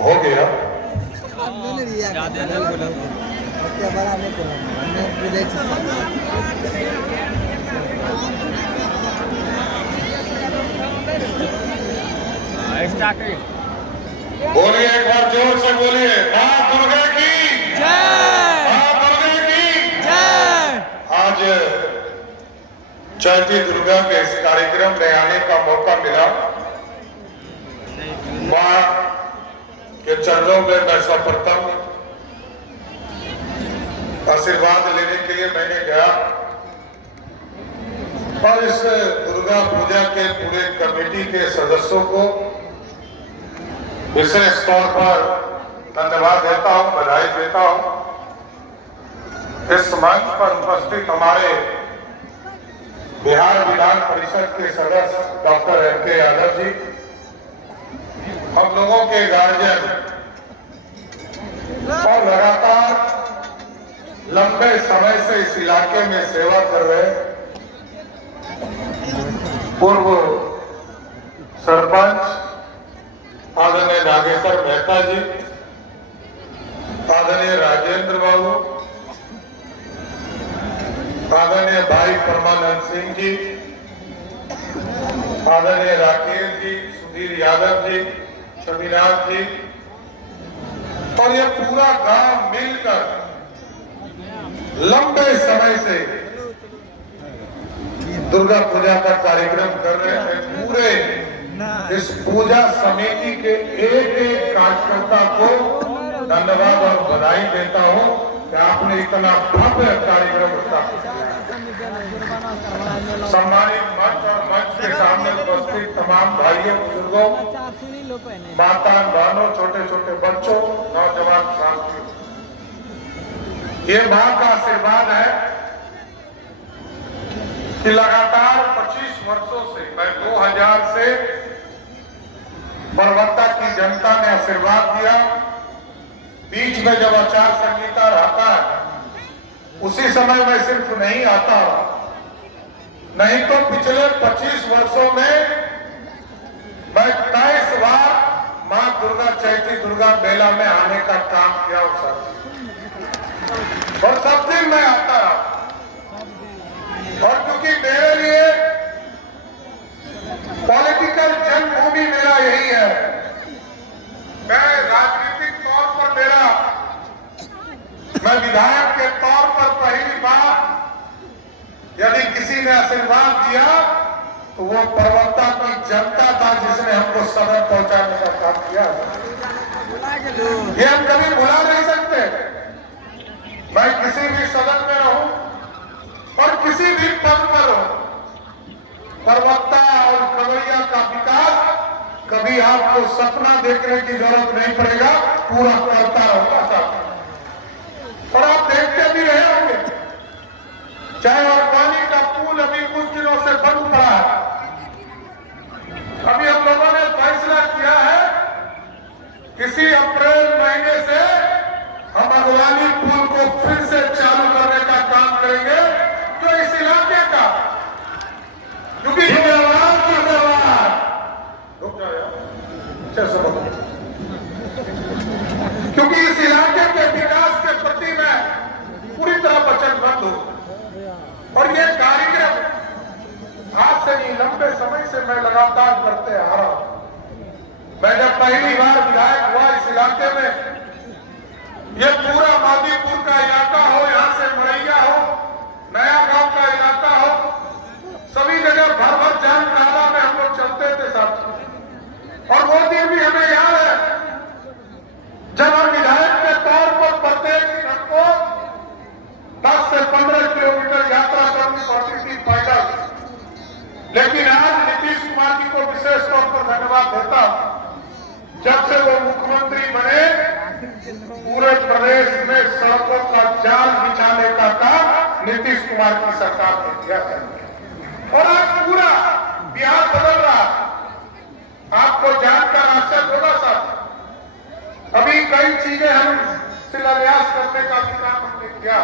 हो गया। बोलिए एक बार जोर से बोलिए, माँ दुर्गा की जय। माँ दुर्गा की जय। आज चैती दुर्गा के इस कार्यक्रम में आने का मौका मिला। माँ के चरणों में मैं सर्वप्रथम आशीर्वाद लेने के लिए मैंने गया और इस दुर्गा पूजा के पूरे कमेटी के सदस्यों को विशेष तौर पर धन्यवाद देता हूं, बधाई देता हूं। इस मंच पर उपस्थित हमारे बिहार विधान परिषद के सदस्य डॉक्टर एम.के. यादव जी, हम लोगों के गार्जियन और लगातार लंबे समय से इस इलाके में सेवा कर रहे पूर्व सरपंच आदरणीय नागेश्वर मेहता जी, आदरणीय राजेंद्र बाबू, आदरणीय भाई परमानंद सिंह जी, आदरणीय राकेश जी, सुधीर यादव जी, छविनाथ जी और ये पूरा गांव मिलकर लंबे समय से दुर्गा पूजा का कार्यक्रम कर रहे हैं। पूरे इस पूजा समिति के एक एक कार्यकर्ता को धन्यवाद और बधाई देता हूं कि आपने इतना भव्य कार्यक्रम स्थापित किया। सम्मानित मंच और मंच के सामने उपस्थित तमाम भाइयों, बुजुर्गों, माता, बहनों, छोटे छोटे बच्चों, नौजवान साथियों, ये मां का आशीर्वाद है कि लगातार 25 वर्षों से, मैं 2000 से परवत्ता की जनता ने आशीर्वाद दिया। बीच में जब आचार संहिता रहता है उसी समय मैं सिर्फ नहीं आता, नहीं तो पिछले 25 वर्षों में मैं 23 बार मां दुर्गा चैती दुर्गा मेला में आने का काम किया और सब दिन मैं आता रहा। और क्योंकि मेरे लिए पॉलिटिकल जन्मभूमि मेरा यही है, मैं राजनीतिक तौर पर मैं विधायक के तौर पर पहली बार यदि किसी ने आशीर्वाद दिया तो वो परवत्ता की जनता था जिसने हमको सदन पहुंचाने का काम किया। ये हम कभी भुला नहीं सकते। मैं किसी भी सदन में रहूं और किसी भी पद पर रहूं, परवत्ता और खगड़िया का विकास कभी आपको सपना देखने की जरूरत नहीं पड़ेगा, पूरा करता रहूंगा साहब। और आप देखते भी रहे होंगे, चाहे और पानी का पुल अभी कुछ दिनों से बंद पड़ा है, अभी हम लोगों ने फैसला किया है किसी अप्रैल महीने से हम अगवानी पुल को फिर से चालू करने का काम करेंगे। तो इस इलाके का, क्योंकि क्योंकि इस इलाके के विकास के प्रति मैं पूरी तरह वचनबद्ध हूं और ये कार्यक्रम आज से नहीं, लंबे समय से मैं लगातार करते आ रहा हूं। मैं जब पहली बार विधायक हुआ इस इलाके में, ये पूरा मादीपुर का इलाका हो, यहां से मरैया हो, नया गांव का इलाका हो, सभी जगह भर भर जान नाला में हम लोग चलते थे साथ। और वो दिन भी हमें याद है जब हम विधायक के तौर पर प्रत्येक दिन हमको 10 से 15 किलोमीटर यात्रा करनी पड़ती थी पैदल। लेकिन आज नीतीश कुमार जी को विशेष तौर पर धन्यवाद देता हूं। जब से वो मुख्यमंत्री बने, पूरे प्रदेश में सड़कों का जाल बिछाने का काम नीतीश कुमार की सरकार ने किया है और आज पूरा बिहार बदल रहा। आपको जानकर आश्चर्य होगा साहब, अभी कई चीजें हम शिलान्यास करने का भी काम हमने किया।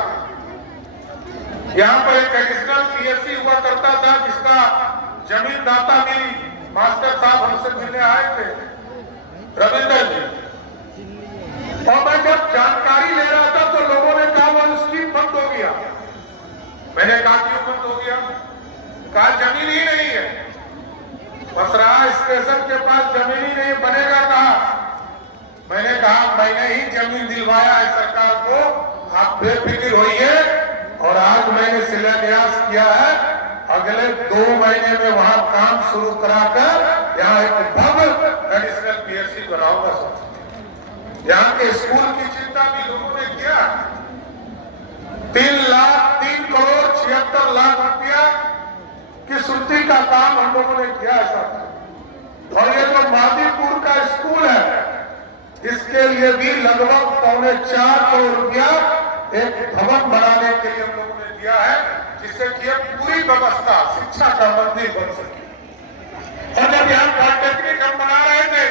यहाँ पर एक एडिशनल पीएससी हुआ करता था जिसका जमीन दाता भी मास्टर साहब हमसे मिलने आए थे, रविंदर जी। और मैं जब जानकारी ले रहा था तो लोगों ने कहा वो स्कीम बंद हो गया। मैंने कहा क्यों बंद हो गया? कहा जमीन ही नहीं है। मसरा स्टेशन के पास जमीन ही नहीं, बनेगा कहा? मैंने कहा मैंने ही जमीन दिलवाया है सरकार को, आप बेफिक्र होइए। और आज मैंने शिलान्यास किया है, अगले 2 महीने में वहां काम शुरू कराकर यहाँ एक भव्य एडिशनल पीएचसी बनाऊंगा। यहाँ के स्कूल की चिंता भी लोगों ने किया। 3,03,76,00,000 रुपया की श्रुति का काम हम लोगों ने किया है सर। और ये जो मादीपुर का स्कूल है, इसके लिए भी लगभग 3.25 करोड़ रुपया एक भवन बनाने के लिए हम लोगों ने दिया है, जिससे कि यह पूरी व्यवस्था शिक्षा का मंदिर बन सके। और जब यहाँ पॉलिटेक्निक हम बना रहे थे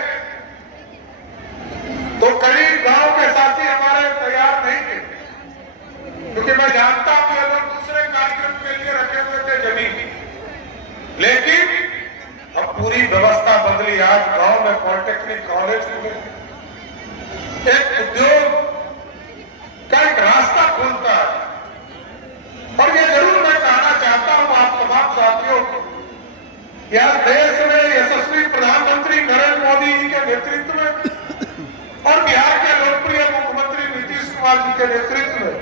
तो कई गांव के साथी हमारे तैयार नहीं थे, क्योंकि मैं जानता हूं ये लोग दूसरे कार्यक्रम के लिए रखे हुए थे जमीन। लेकिन अब पूरी व्यवस्था बदली। आज गांव में पॉलिटेक्निक कॉलेज खुले, एक उद्योग का एक रास्ता खुलता है। और ये जरूर मैं कहना चाहता हूं आप तमाम साथियों को, यह देश में यशस्वी प्रधानमंत्री नरेंद्र मोदी जी के नेतृत्व में और बिहार के लोकप्रिय मुख्यमंत्री नीतीश कुमार जी के नेतृत्व में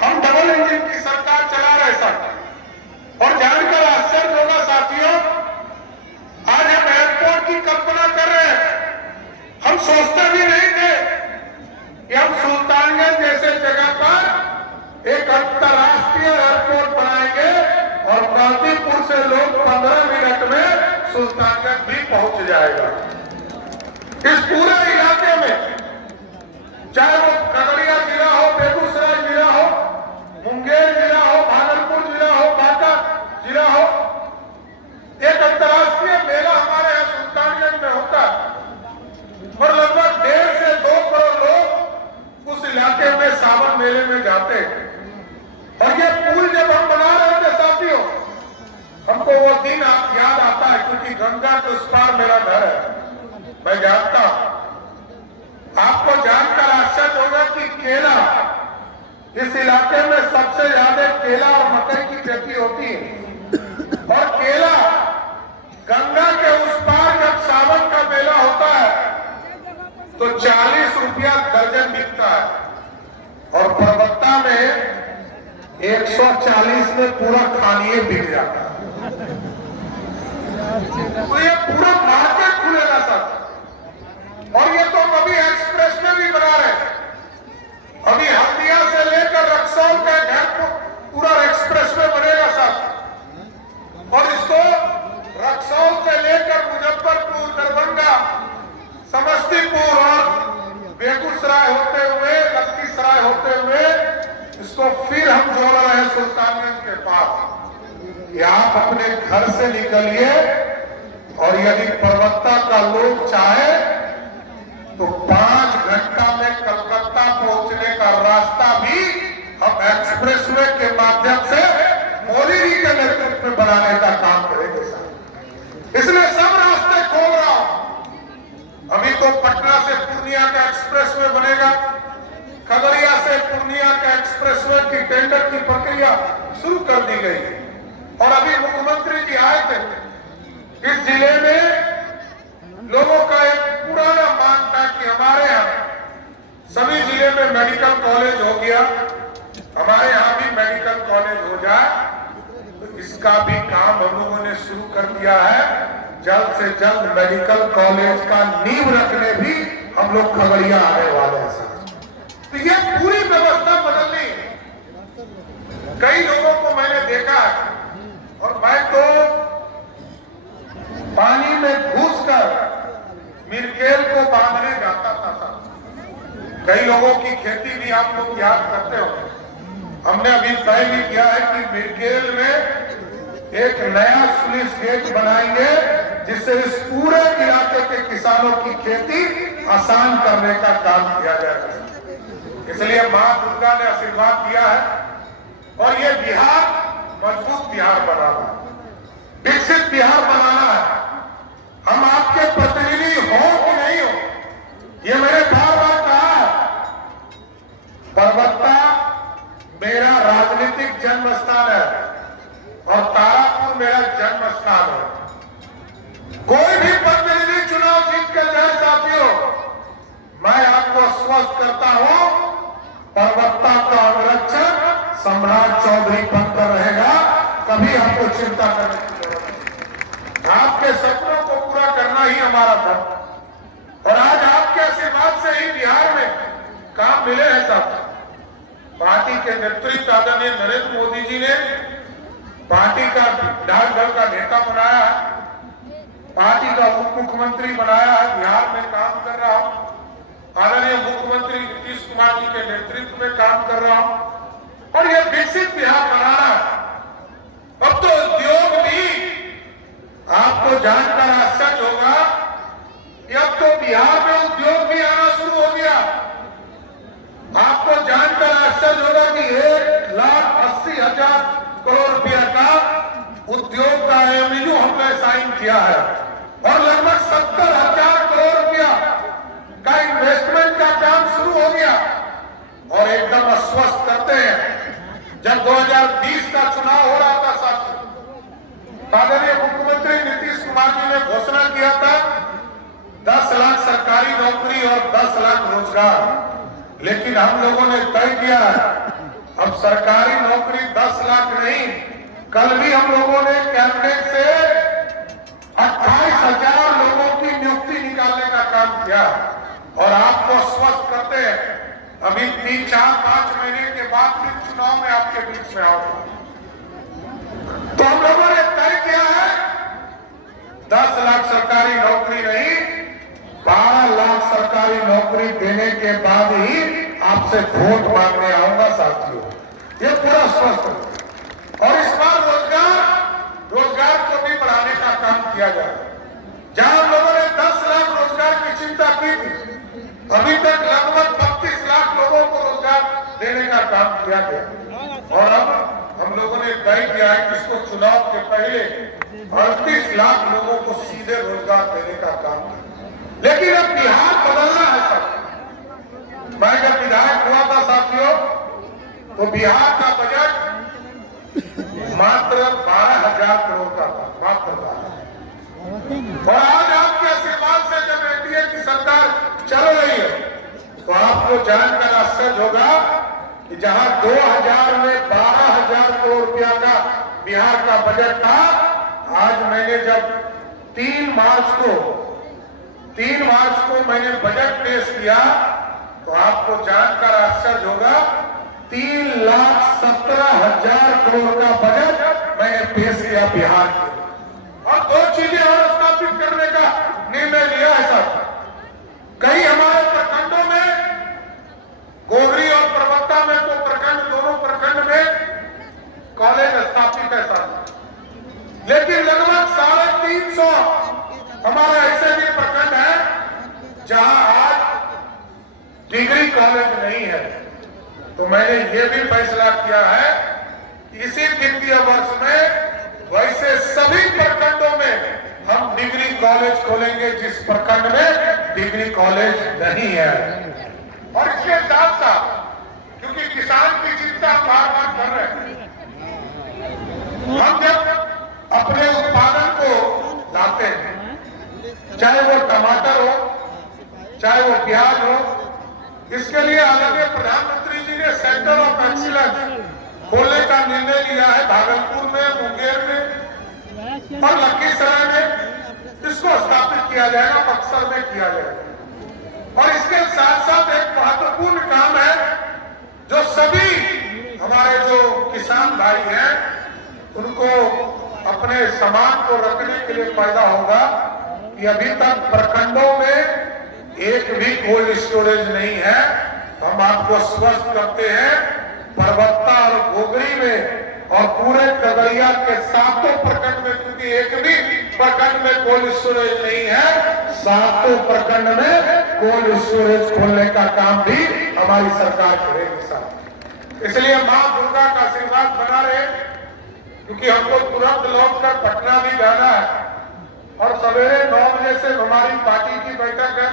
हम डबल इंजन की सरकार चला रहे साथ। और जानकर आश्चर्य होगा साथियों, आज हम एयरपोर्ट की कल्पना कर रहे हैं। हम सोचते भी नहीं थे कि हम सुल्तानगंज जैसे जगह पर एक अंतर्राष्ट्रीय एयरपोर्ट बनाएंगे और मादीपुर से लोग 15 मिनट में सुल्तानगंज भी पहुंच जाएगा। इस पूरे इलाके में, चाहे वो खगड़िया जिला हो, बेगूसराय जिला हो, मुंगेर जिला हो, भागलपुर जिला हो, बांका जिला हो, एक अंतर्राष्ट्रीय मेला हमारे यहाँ सुल्तानगंज में होता है। और लगभग 1.5 से 2 करोड़ लोग उस इलाके में सावन मेले में जाते हैं। और ये पुल जब हम बना रहे थे साथियों, हमको वो दिन याद आता है, क्योंकि गंगा के उस पार मेरा घर है। मैं जानता हूं, आपको जानकर आश्चर्य होगा कि केला, इस इलाके में सबसे ज्यादा केला और मकई की खेती होती है। और केला गंगा के उस पार जब सावन का मेला होता है तो 40 रुपया दर्जन बिकता है, और परबत्ता में 140 में पूरा खानिए बिक जाता है। तो ये पूरा मार्केट खुलेगा सर। और ये तो अभी एक्सप्रेस में भी बना रहे हैं। अभी हल्दिया से लेकर रक्सौल का घर पूरा एक्सप्रेस में बनेगा साहब। और इसको रक्सौल से लेकर मुजफ्फरपुर, दरभंगा, समस्तीपुर और बेगूसराय होते हुए, लखीसराय होते हुए इसको फिर हम जोड़ रहे हैं सुल्तानगंज के पास। कि आप अपने घर से निकलिए और यदि परबत्ता का लोग चाहे तो 5 घंटा में कलकत्ता पहुंचने का रास्ता भी हम एक्सप्रेसवे के माध्यम से मोदी जी के नेतृत्व में बनाने का काम करेंगे सर। इसलिए सब रास्ते खोल रहा हूं। अभी तो पटना से पूर्णिया का एक्सप्रेसवे बनेगा, खगड़िया से पूर्णिया का एक्सप्रेसवे की टेंडर की प्रक्रिया शुरू कर दी गई है। और अभी मुख्यमंत्री जी आए थे। इस जिले में लोगों का एक पुराना मांग था कि हमारे यहाँ सभी जिले में मेडिकल कॉलेज हो गया, हमारे यहाँ भी मेडिकल कॉलेज हो जाए। तो इसका भी काम हम लोगों ने शुरू कर दिया है। जल्द से जल्द मेडिकल कॉलेज का नींव रखने भी हम लोग खगड़िया आने वाले हैं सर। तो ये पूरी व्यवस्था बदलनी है। कई लोगों को मैंने देखा और मैं तो पानी में घुसकर मिरकेल को बांधने जाता था। कई लोगों की खेती भी आप लोग याद करते हो। हमने अभी तय भी किया है कि मिरकेल में एक नया स्लुइस गेट बनाएंगे, जिससे इस पूरे इलाके के किसानों की खेती आसान करने का काम किया जाएगा। इसलिए मां दुर्गा ने आशीर्वाद दिया है और ये बिहार मजबूत बिहार बनाना है, विकसित बिहार बनाना है। हम आपके प्रतिनिधि हो कि नहीं हो, ये मैंने बार बार जन्म स्थान है और तारापुर मेरा जन्म स्थान है। कोई भी प्रतिनिधि चुनाव जीत कर जाए साथियों, मैं आपको आश्वस्त करता हूं, परबत्ता का अंगरक्षक सम्राट चौधरी बनकर रहेगा। कभी आपको चिंता करने की जरूरत नहीं। आपके सपनों को पूरा करना ही हमारा धर्म। और आज आपके आशीर्वाद से ही बिहार में काम मिले हैं साहब। पार्टी के नेतृत्व आदरणीय नरेंद्र मोदी जी ने पार्टी का विधायक दल का नेता बनाया, पार्टी का उप मुख्यमंत्री बनाया है, बिहार में काम कर रहा हूं। आदरणीय मुख्यमंत्री नीतीश कुमार जी के नेतृत्व में काम कर रहा हूं और यह विकसित बिहार बनाना है। अब तो उद्योग भी आपको जानकर आश्चर्य होगा कि अब तो बिहार में उद्योग भी आना शुरू हो गया। आपको जानकर आश्चर्य होगा कि 1,80,000 करोड़ रुपया का उद्योग का एमयू हमने साइन किया है और लगभग 70,000 करोड़ रुपया का इन्वेस्टमेंट का काम शुरू हो गया। और एकदम आश्वस्त करते हैं, जब 2020 का चुनाव हो रहा था साथियों, आदरणीय मुख्यमंत्री नीतीश कुमार जी ने घोषणा किया था 10 लाख सरकारी नौकरी और 10 लाख रोजगार। लेकिन हम लोगों ने तय किया अब सरकारी नौकरी 10 लाख नहीं, कल भी हम लोगों ने कैबिनेट से 28,000 लोगों की नियुक्ति निकालने का काम किया। और आपको आश्वस्त करते हैं, अभी 3, 4, 5 महीने के बाद फिर चुनाव में आपके बीच में आऊंगा। तो हम लोगों ने तय किया है 10 लाख सरकारी नौकरी नहीं, 12 लाख सरकारी नौकरी देने के बाद ही आपसे वोट मांगने आऊंगा साथियों। ये पूरा स्वस्थ है। और इस बार रोजगार को भी बढ़ाने का काम किया जाए। जहां लोगों ने 10 लाख रोजगार की चिंता की थी, अभी तक लगभग 32 लाख लोगों को रोजगार देने का काम किया गया। और अब हम लोगों ने तय किया है कि इसको चुनाव के पहले 38 लाख लोगों को सीधे रोजगार देने का काम किया। लेकिन अब बिहार बदलना है सब। मैं जब विधायक हुआ था साथियों, तो बिहार का बजट मात्र 12,000 करोड़ का था, मात्र 12। और आज आपके आशीर्वाद से जब एनडीए की सरकार चल रही है, तो आपको जानकर आश्चर्य होगा कि जहां 2000 में 12,000 करोड़ रुपया का बिहार का बजट था, आज मैंने जब 3 मार्च को मैंने बजट पेश किया, तो आपको जानकर आश्चर्य होगा 3,17,000 करोड़ का बजट मैंने पेश किया बिहार के। और 2 चीजें और स्थापित करने का निर्णय लिया है सर। कई हमारे प्रखंडों में, गोगरी और परबत्ता में, तो प्रखंड, दोनों प्रखंड में कॉलेज स्थापित है सर। लेकिन लगभग 350 हमारे ऐसे भी प्रखंड है जहां आज डिग्री कॉलेज नहीं है। तो मैंने ये भी फैसला किया है कि इसी वित्तीय वर्ष में वैसे सभी प्रखंडों में हम डिग्री कॉलेज खोलेंगे जिस प्रखंड में डिग्री कॉलेज नहीं है। और इसके साथ साथ, क्योंकि किसान की चिंता बार बार कर रहे हैं, हम जब अपने उत्पादन को लाते हैं, चाहे वो टमाटर हो, चाहे वो प्याज हो, इसके लिए आदरणीय प्रधानमंत्री जी ने सेंटर ऑफ एक्सीलेंस खोलने का निर्णय लिया है भागलपुर में, मुंगेर में और लखीसराय में। इसको स्थापित किया जाएगा, बक्सर में किया जाएगा। और इसके साथ साथ एक महत्वपूर्ण काम है जो सभी हमारे जो किसान भाई हैं उनको अपने सामान को रखने के लिए फायदा होगा कि अभी तक प्रखंडों में एक भी कोल्ड स्टोरेज नहीं है। हम आपको स्वस्थ करते हैं, परबत्ता और गोगरी में और पूरे कगड़िया के 7 प्रखंड में, क्योंकि एक भी प्रखंड में कोल्ड स्टोरेज नहीं है, 7 प्रखंड में कोल्ड स्टोरेज खोलने का काम भी हमारी सरकार करेगी साहब। इसलिए मां दुर्गा का आशीर्वाद बना रहे, क्योंकि हमको तुरंत लौटकर पटना भी जाना है। और सवेरे 9 बजे से हमारी पार्टी की बैठक है,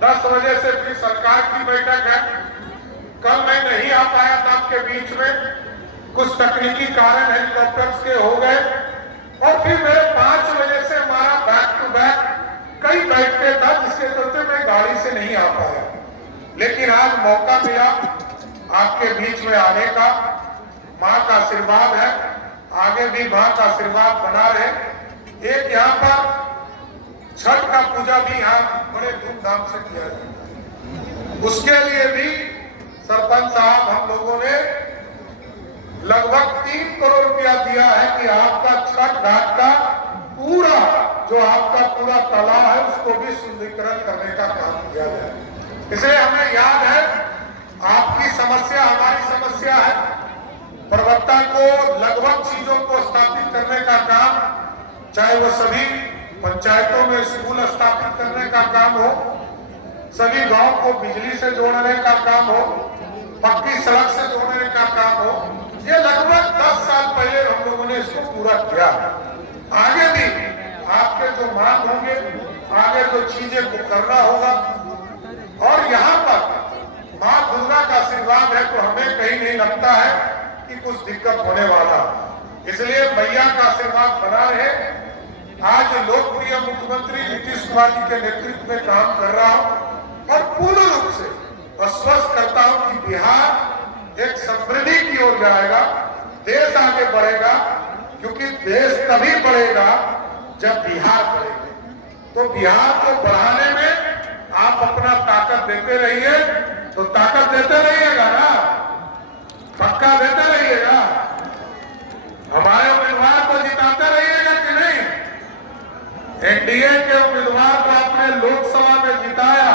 10 बजे से फिर सरकार की बैठक है। कल मैं नहीं आ पाया था आपके बीच में, कुछ तकनीकी कारण हेलीकॉप्टर्स के हो गए और फिर मेरे 5 बजे से हमारा बैक टू बैक कई बैठते था, जिसके चलते मैं गाड़ी से नहीं आ पाया। लेकिन आज मौका मिला आपके बीच में आने का। माँ का आशीर्वाद है, आगे भी माँ का आशीर्वाद बना रहे। एक यहाँ पर छठ का पूजा भी यहाँ बड़े धूमधाम से किया जाता है, उसके लिए भी सरपंच साहब हम लोगों ने लगभग 3 करोड़ रुपया दिया है कि आपका छठ घाट का पूरा जो आपका पूरा तालाब है उसको भी सुंदरीकरण करने का काम किया जाए। इसलिए हमें याद है आपकी समस्या हमारी समस्या है। प्रवक्ता को लगभग चीजों को स्थापित करने का काम, चाहे वो सभी पंचायतों में स्कूल स्थापित करने का काम हो, सभी गांव को बिजली से जोड़ने का काम हो, पक्की सड़क से जोड़ने का काम हो, ये लगभग 10 साल पहले हम लोगों ने इसको पूरा किया। आगे भी आपके जो मांग होंगे, आगे जो चीजें को करना होगा। और यहाँ पर माँ दुर्गा का आशीर्वाद है तो हमें कहीं नहीं लगता है कि कुछ दिक्कत होने वाला। इसलिए मैया का आशीर्वाद बना रहे। आज लोकप्रिय मुख्यमंत्री नीतीश कुमार जी के नेतृत्व में काम कर रहा हूं और पूर्ण रूप से आश्वस्त करता हूं कि बिहार एक समृद्धि की ओर जाएगा, देश आगे बढ़ेगा, क्योंकि देश तभी बढ़ेगा जब बिहार बढ़ेगा। तो बिहार को बढ़ाने में आप अपना ताकत देते रहिए, तो ताकत देते रहिएगा ना, पक्का देते रहिएगा, हमारे उम्मीदवार को जिताते रहिएगा कि नहीं। एनडीए के उम्मीदवार को आपने लोकसभा में जिताया,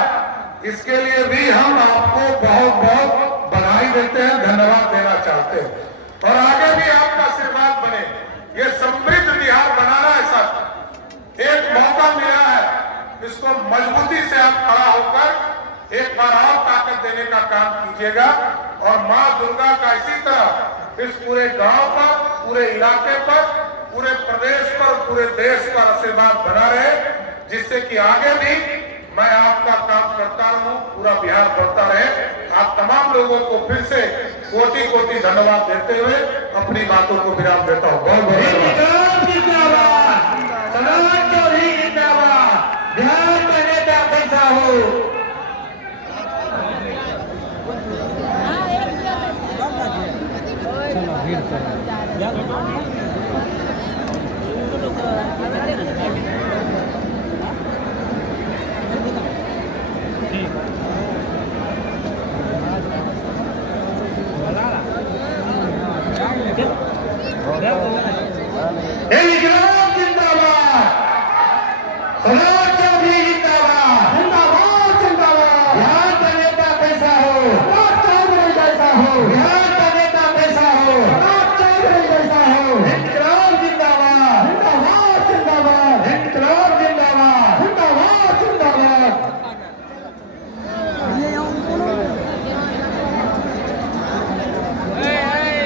इसके लिए भी हम आपको बहुत बहुत बधाई देते हैं, धन्यवाद देना चाहते हैं। और आगे भी आपका आशीर्वाद बने, ये समृद्ध बिहार बनाना है साथ। एक मौका मिला है, इसको मजबूती से आप खड़ा होकर एक बार और ताकत देने का काम कीजिएगा। और माँ दुर्गा का इसी तरह इस पूरे गांव पर, पूरे इलाके पर, पूरे प्रदेश पर, पूरे देश पर आशीर्वाद बना रहे, जिससे कि आगे भी मैं आपका काम करता रहूं, पूरा बिहार बढ़ता रहे। आप तमाम लोगों को फिर से कोटि कोटि धन्यवाद देते हुए अपनी बातों को विराम देता हूं। बहुत बहुत जिंदाबाद।